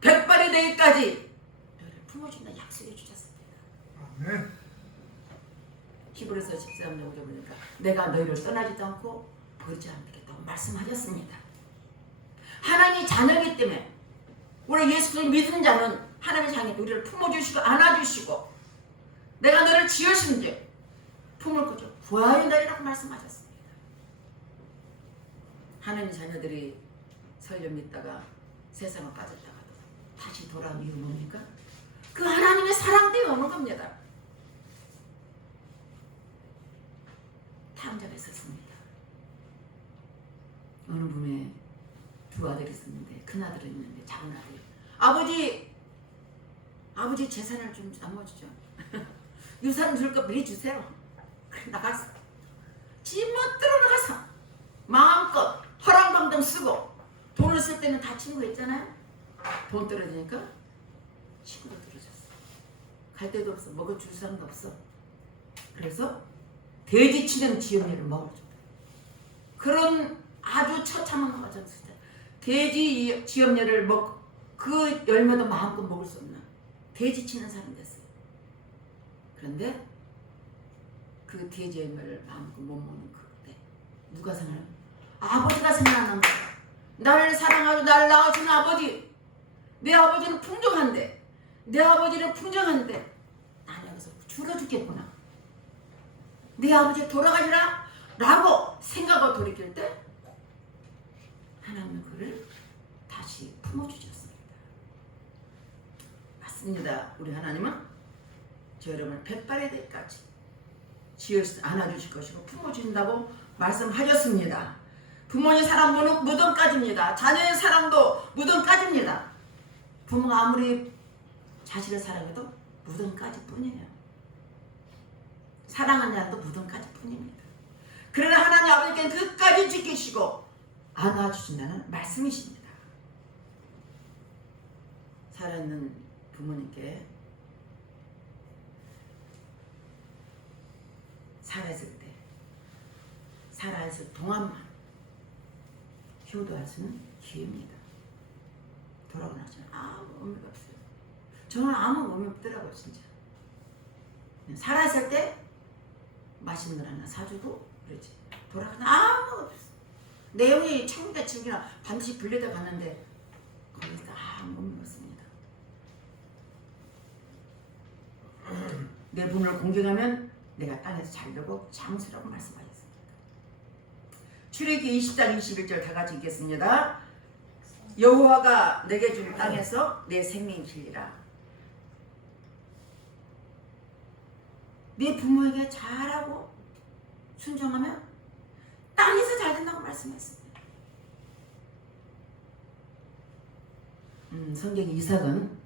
백발이 되기까지 너희를 품어준다 약속해 주셨습니다. 아멘. 히브리서 13장 5절 보니까 내가 너희를 떠나지도 않고 버리지 않겠다고 말씀하셨습니다. 하나님이 자녀이기 때문에 우리 예수 그리스도 믿는 자는 하나님의 자녀 우리를 품어주시고 안아주시고 내가 너를 지으신즉 품을 거죠. 구하여 내리라고 말씀하셨습니다. 하나님 자녀들이 설령 믿다가 세상을 빠졌다가도 다시 돌아온 이유는 뭡니까? 그 하나님의 사랑 때문에 오는 겁니다. 탕자가 있었습니다. 어느 분에 두 아들이 있었는데 큰 아들은 있는데 작은 아들이 아버지 재산을 좀 나눠주죠. 유산 줄 거 미리 주세요. 그래 나가서 지 멋대로 나가서 마음껏 허랑방정 쓰고 돈을 쓸 때는 다 친구 있잖아요. 돈 떨어지니까 친구도 떨어졌어. 갈 데도 없어. 먹을 줄 사람도 없어. 그래서 돼지 치는 지연이를 먹어줘. 그런 아주 처참한 과정이었어요. 돼지 지연이를 먹고 그 열매도 마음껏 먹을 수 없는 돼지 치는 사람 됐어요. 그런데 그 돼지 열매를 마음껏 못 먹는 그때 누가 생각해요? 아버지가 생각나는 거야. 나를 사랑하고 나를 낳아주는 아버지. 내 아버지는 풍족한데 내 아버지는 풍족한데 난 여기서 죽어 죽겠구나. 내 아버지 돌아가시라 라고 생각을 돌이킬 때 하나님은 그를 다시 품어주셨습니다. 맞습니다. 우리 하나님은 저 여러분을 백발의 대까지 안아주실 것이고 품어주신다고 말씀하셨습니다. 부모님 사랑은 무덤까지입니다. 자녀의 사랑도 무덤까지입니다. 부모가 아무리 자식을 사랑해도 무덤까지 뿐이에요. 사랑하는 자도 무덤까지 뿐입니다. 그러나 하나님 아버지께는 끝까지 지키시고 안아주신다는 말씀이십니다. 살아있는 부모님께 살아있을 때 살아있을 동안만 효도할 수 있는 기회입니다. 돌아오고 나서는 아무 의미가 없어요. 저는 아무 의미 없더라고요. 진짜 살아있을 때 맛있는 걸 하나 사주고 그러지 돌아가면 아무 없어. 내용이 천국의 즐기나 반드시 분리돼 가는데 거기서 아무 의미 없습니다. 내 분을 공경하면 내가 땅에서 잘되고 장수라고 말씀하셨습니다. 출애굽기 20장 21절 다 같이 읽겠습니다. 여호와가 내게 준 땅에서 내 생명이 길리라. 네 부모에게 잘하고 순종하면 땅에서 잘 된다고 말씀했습니다. 성경 이삭은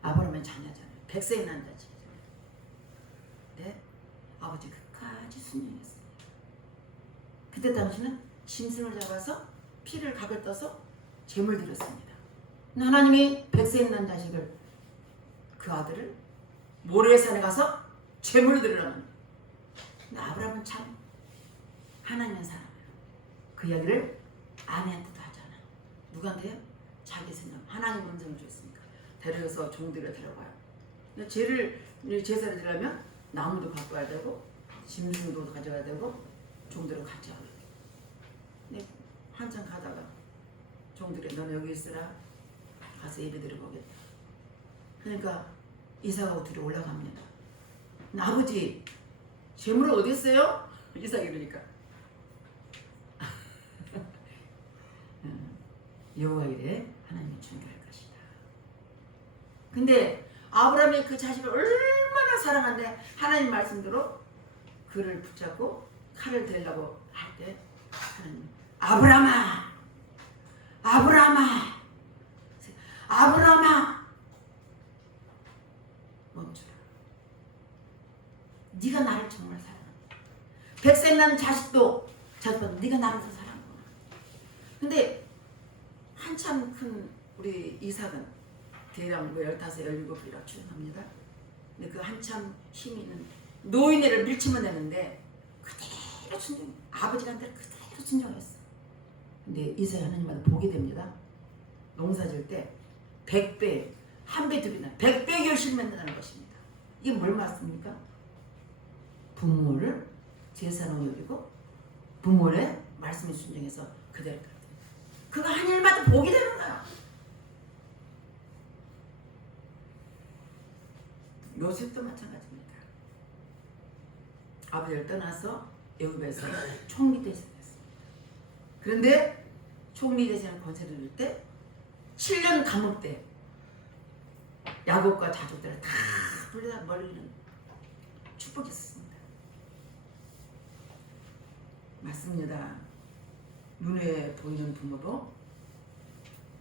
아브라함의 자녀잖아요. 100세에 난 자식이잖아요. 네? 아버지 끝까지 순종했습니다. 그때 당시는 짐승을 잡아서 피를 각을 떠서 제물 드렸습니다. 하나님이 100세에 난 자식을 그 아들을 모래산에 가서 제물 드리라는. 근데 아브라함은 참 하나님의 사람이에요. 그 이야기를 아내한테도 하잖아. 누구한테요? 자기 생각. 하나님 음성을 줬으니까 데려서 종들을 데려가요. 제사를 드리려면 나무도 갖고 와야 되고 짐승도 가져와야 되고 종들을 같이 하고. 근데 한참 가다가 종들이 너는 여기 있으라. 가서 예배 드리고 오겠다. 그러니까 이삭하고 둘이 올라갑니다. 아버지 재물은 어디 있어요? 이삭이 이러니까 여호와 이래 하나님이 준비할 것이다. 근데 아브라함이 그 자식을 얼마나 사랑한데 하나님 말씀대로 그를 붙잡고 칼을 대려고 할 때 하나님 아브라함아 아브라함아 아브라함아 멈추라. 네가 나를 정말 사랑한다. 100세 난 자식도 네가 나를 더 사랑하구나. 근데 한참 큰 우리 이삭은 대략 15, 17이라고 추정합니다. 근데 그 한참 힘이 있는 노인네를 밀치면 되는데 그대로 순종, 아버지한테 그대로 순종했어. 근데 이삭이 하나님마다 보게 됩니다. 농사 질 때 100배, 한 배, 두 배나 100배 열심히 만든다는 것입니다. 이게 뭘 말씀입니까? 부모를 제사로 여기고 부모의 말씀에 순종해서 그대로 그거 한 일마다 복이 되는 거야. 요셉도 마찬가지입니다. 아버지를 떠나서 애굽에서 총리 대신했습니다. 그런데 총리 대신을 권세를 줄 때 7년 감옥 때 야곱과 자족들을 다 불러다 멀리는 축복이 있었습니다. 맞습니다. 눈에 보이는 부모도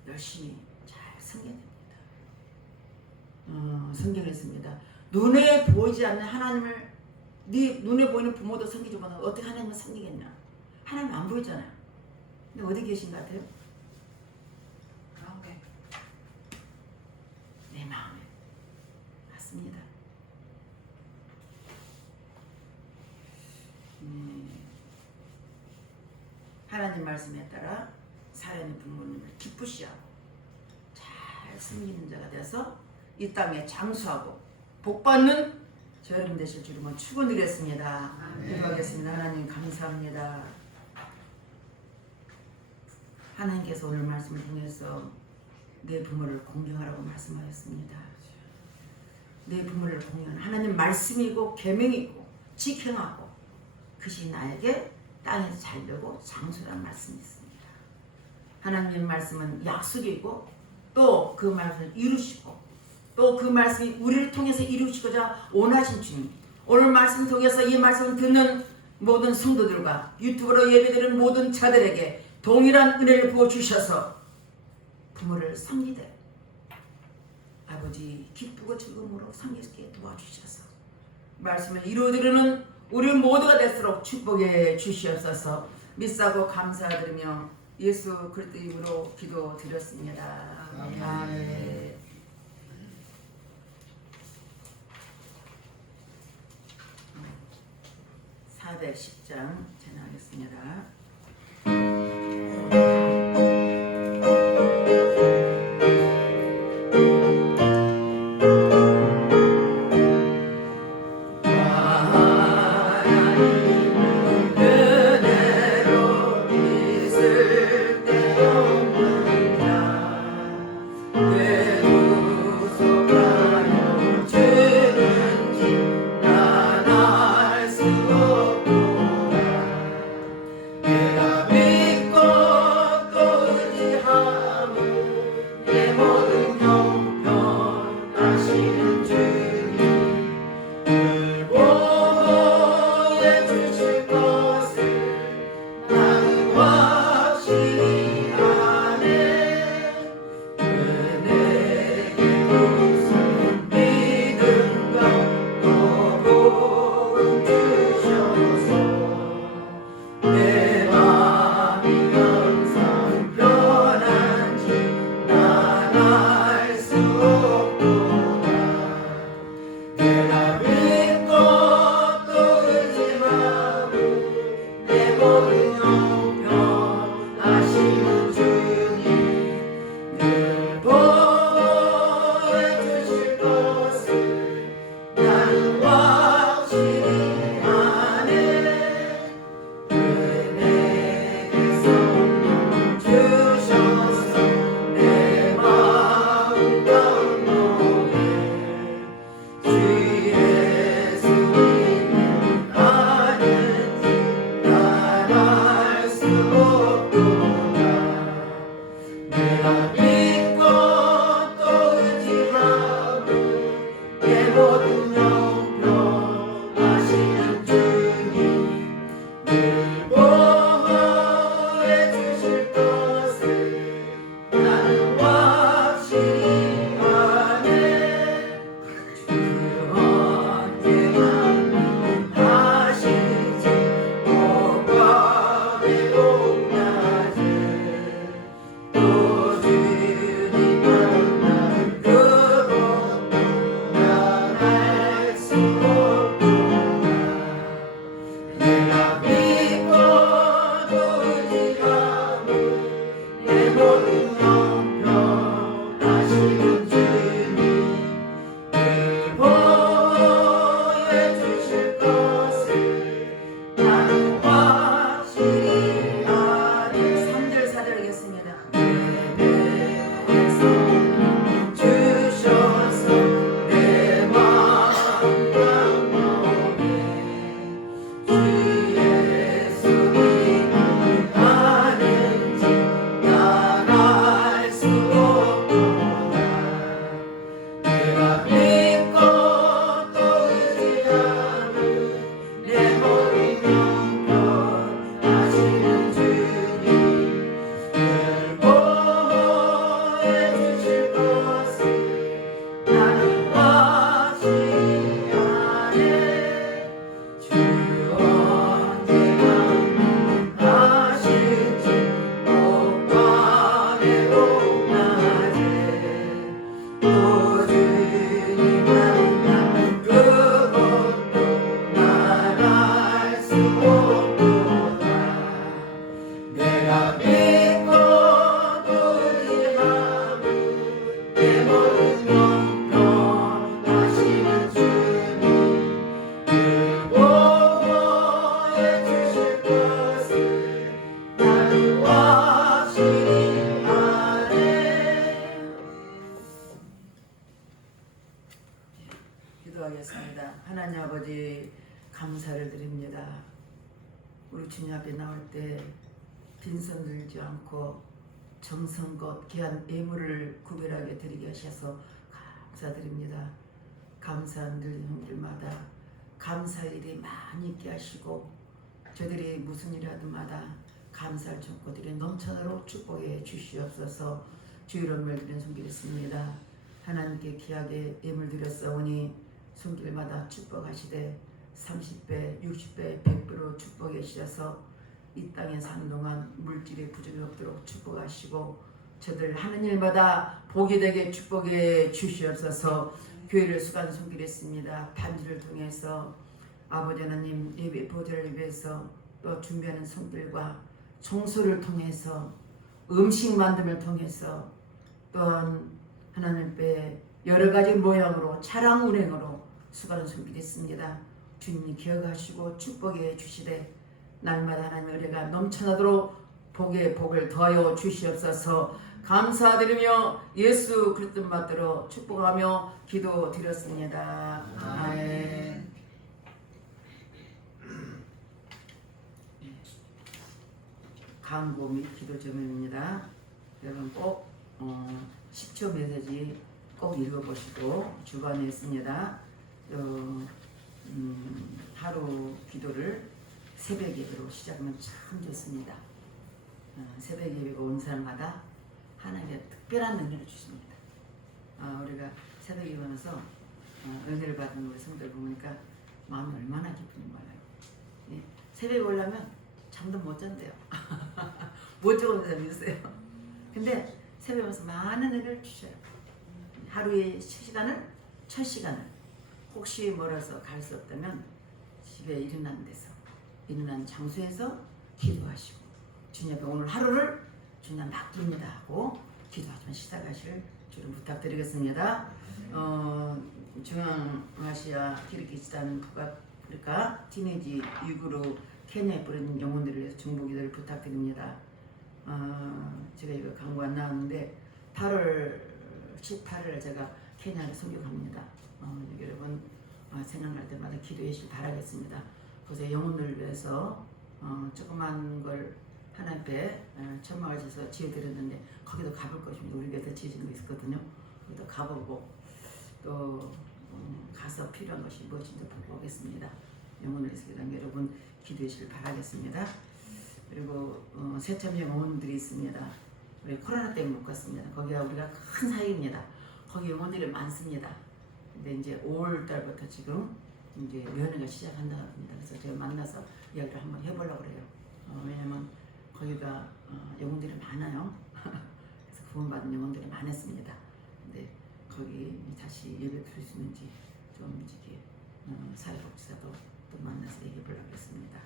열심히 잘 섬겨야 됩니다. 성경에 있습니다. 눈에 보이지 않는 하나님을 네 눈에 보이는 부모도 섬기지 못하고 어떻게 하나님을 섬기겠냐? 하나님 안 보이잖아요. 근데 어디 계신 것 같아요? 마음에. 내 마음에. 맞습니다. 하나님 말씀에 따라 살아있는 부모님을 기쁘시하고 잘 섬기는 자가 돼서 이 땅에 장수하고 복받는 저 여러분 되실 줄을 축원드리겠습니다. 기도하겠습니다. 하나님 감사합니다. 하나님께서 오늘 말씀을 통해서 내 부모를 공경하라고 말씀하셨습니다. 내 부모를 공경하는 하나님 말씀이고 계명이고 지켜하고 그것이 나에게 땅에서 잘 되고 장수라는 말씀이 있습니다. 하나님 말씀은 약속이고 또 그 말씀을 이루시고 또 그 말씀이 우리를 통해서 이루시고자 원하신 주님, 오늘 말씀 통해서 이 말씀을 듣는 모든 성도들과 유튜브로 예배드리는 모든 자들에게 동일한 은혜를 부어주셔서 부모를 섬기되 아버지 기쁘고 즐거움으로 섬기게 도와주셔서 말씀을 이루어드리는 우리 모두가 될수록 축복해 주시옵소서. 믿사고 감사드리며 예수 그리스도 이름으로 기도드렸습니다. 아멘. 410장 전하겠습니다. 믿고 의지함은 내 모든 영원하시는 주님 그 보호해 주실 것을 나는 확실히 아네. 기도하겠습니다. 하나님 아버지 감사를 드립니다. 우리 주님 앞에 나올 때 빈손 들지 않고 정성껏 귀한 예물을 구별하게 드리게 하셔서 감사드립니다. 감사한 형들마다 감사일이 많이 있게 하시고 저들이 무슨 일을 하든마다 감사를 전코들이 넘쳐나도록 축복해 주시옵소서. 주 이름을 드리는 손길했습니다. 하나님께 귀하게 예물 드렸사오니 손길마다 축복하시되 30배, 60배, 100배로 축복해 주셔서 이 땅에 사는 동안 물질의 부족이 없도록 축복하시고 저들 하는 일마다 복이 되게 축복해 주시옵소서. 교회를 수고한 손길했습니다. 반주를 통해서 아버지 하나님 예배 보좌를 위해서 또 준비하는 손길과 청소를 통해서 음식 만듦을 통해서 또한 하나님께 여러 가지 모양으로 차량 운행으로 수고하는 손길했습니다. 주님이 기억하시고 축복해 주시되 날마다 하나님의 은혜가 넘쳐나도록 복에 복을 더하여 주시옵소서. 감사드리며 예수 그리스도 받들어 축복하며 기도드렸습니다. 아멘. 광고 및 기도 제목입니다. 여러분 꼭 10초 메시지 꼭 읽어보시고 주관에 있습니다. 하루 기도를 새벽 예배로 시작하면 참 좋습니다. 새벽 예배가 온 사람마다 하나님의 특별한 은혜를 주십니다. 우리가 새벽 예배하면서 은혜를 받은 우리 성도들 보니까 마음이 얼마나 기쁜지 몰라요. 예, 새벽에 오려면 잠도 못 잔대요. 못 자는 사람이 있어요. 근데 새벽에 와서 많은 은혜를 주셔요. 하루의 첫 시간을 혹시 멀어서 갈 수 없다면 집에 일어난 데서 일어난 장소에서 기도하시고 주님 앞에 오늘 하루를 주님 앞에 맡깁니다 하고 기도하시면 시작하실 줄을 부탁드리겠습니다. 중앙아시아 키르기스탄 북아프리카 티네지 유구르 케냐에 뿌린 영혼들을 위해서 중보기도를 부탁드립니다. 제가 이거 광고 안 나왔는데 8월 18일 제가 케냐에 소격합니다. 여러분 생각날 때마다 기도해 주시길 바라겠습니다. 그래서 영혼들을 위해서 조그만 걸 하나님 앞에 천막을 쳐서 지어드렸는데 거기도 가볼 것입니다. 우리 교회도 지어진 거 있었거든요. 거기도 가보고 또 가서 필요한 것이 무엇인지 보고 오겠습니다. 영혼을 위해서 여러분 기도해 주시길 바라겠습니다. 그리고 세참 영혼들이 있습니다. 우리 코로나 때문에 못 갔습니다. 거기가 우리가 큰 사역입니다. 거기 영혼들이 많습니다. 근데 이제 5월달부터 지금 이제 면회가 시작한다고 합니다. 그래서 제가 만나서 이야기를 한번 해보려고 그래요. 왜냐면 거기가 영혼들이 많아요. 그래서 구원받은 영혼들이 많았습니다. 근데 거기 다시 예배 드릴 수 있는지 좀 이렇게 사회복지사도 또 만나서 얘기해 보려고 했습니다.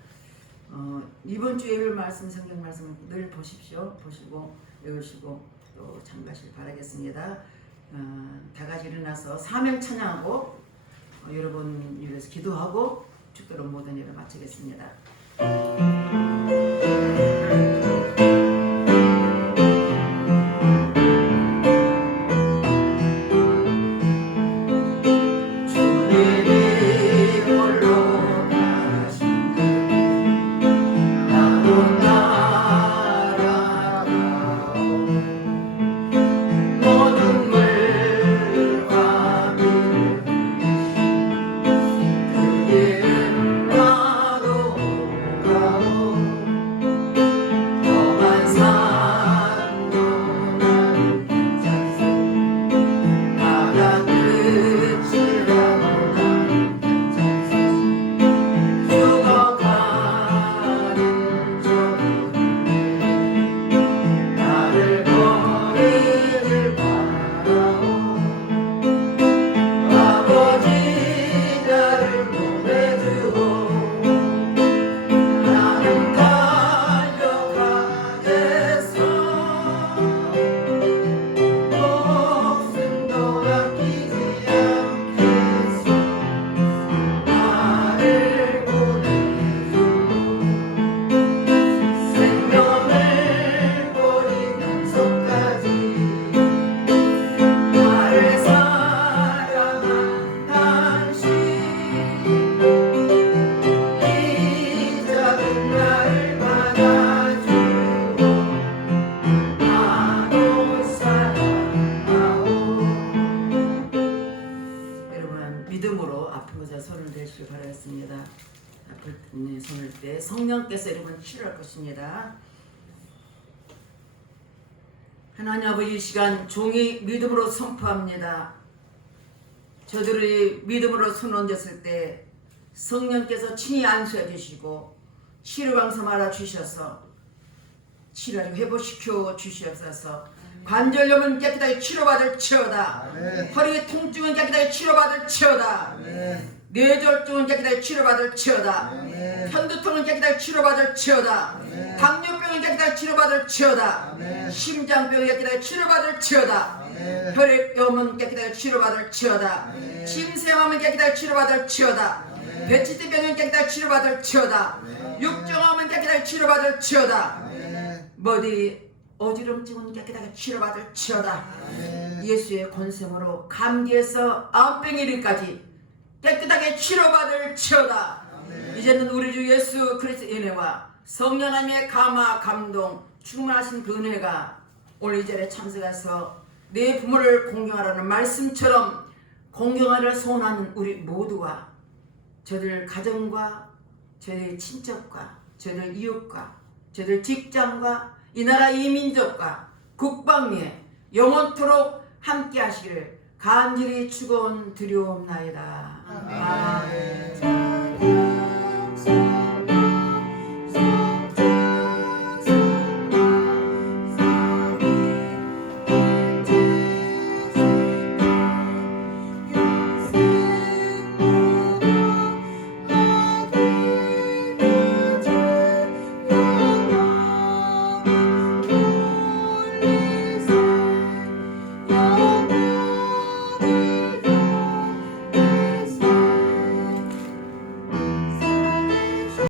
이번 주 예배 말씀, 성경 말씀을 늘 보십시오. 보시고 외우시고 또 참가하시길 바라겠습니다. 다 같이 일어나서 사명 찬양하고 여러분 위해서 기도하고 축도로 모든 일을 마치겠습니다. 나도 것입니다. 하나님 아버지, 이 시간 종이 믿음으로 선포합니다. 저들이 믿음으로 손 얹었을 때 성령께서 친히 안수해 주시고 치료방사 말아 주셔서 치료를 회복시켜 주시옵소서. 관절염은 깨끗하게 치료받을 치어다. 아멘. 허리 통증은 깨끗하게 치료받을 치어다. 아멘. 뇌졸중은 깨끗하게 치료받을 치어다. 아멘. 편두통은 깨끗하게 치료받을 치어다. 아멘. 당뇨병은 깨끗하게 치료받을 치어다. 아멘. 심장병은 깨끗하게 치료받을 치어다. 아멘. 혈액염은 깨끗하게 치료받을 치어다. 아멘. 침샘암은 깨끗하게 치료받을 치어다. 아멘. 배치대병은 깨끗하게 치료받을 치어다. 아멘. 육정암은 깨끗하게 치료받을 치어다. 아멘. 머리 어지럼증은 깨끗하게 치료받을 치어다. 아멘. 예수의 권세으로 감기에서 암병 이르기까지 깨끗하게 치료받을 치어다. 아멘. 이제는 우리 주 예수 그리스도의 은혜와 성령 하나님의 감화 감동 충만하신 그 은혜가 오늘 이 자리에 참석해서 내 부모를 공경하라는 말씀처럼 공경하를 소원하는 우리 모두와 저들 가정과 저들 친척과 저들 이웃과 저들 직장과 이 나라 이 민족과 국방위에 영원토록 함께 하시기를 간절히 축원드리옵나이다. 아멘. 아멘.